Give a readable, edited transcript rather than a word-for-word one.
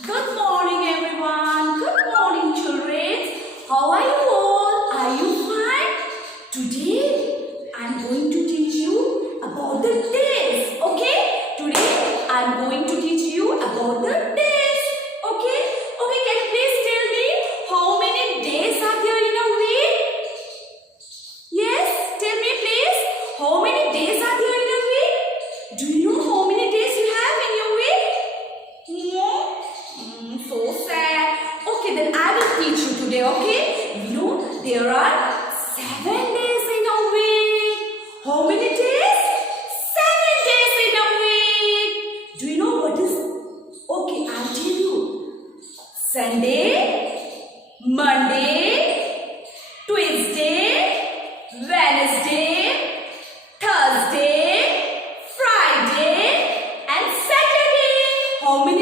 Good morning everyone. Good morning children. How are you all? Are you fine? Today I am going to teach you about the days. Okay? Today I am going to teach you about the days. Okay? Okay, can you please tell me how many days are there in a week? Yes, tell me please. How many days are there in a week? Do you know how many days you have in your week? No? So sad. Okay, then I will teach you today, okay? You know, there are 7 days in a week. How many days? 7 days in a week. Do you know what is? Okay, I'll tell you. Sunday, Monday, Tuesday, Wednesday, Thursday, Friday and Saturday. How many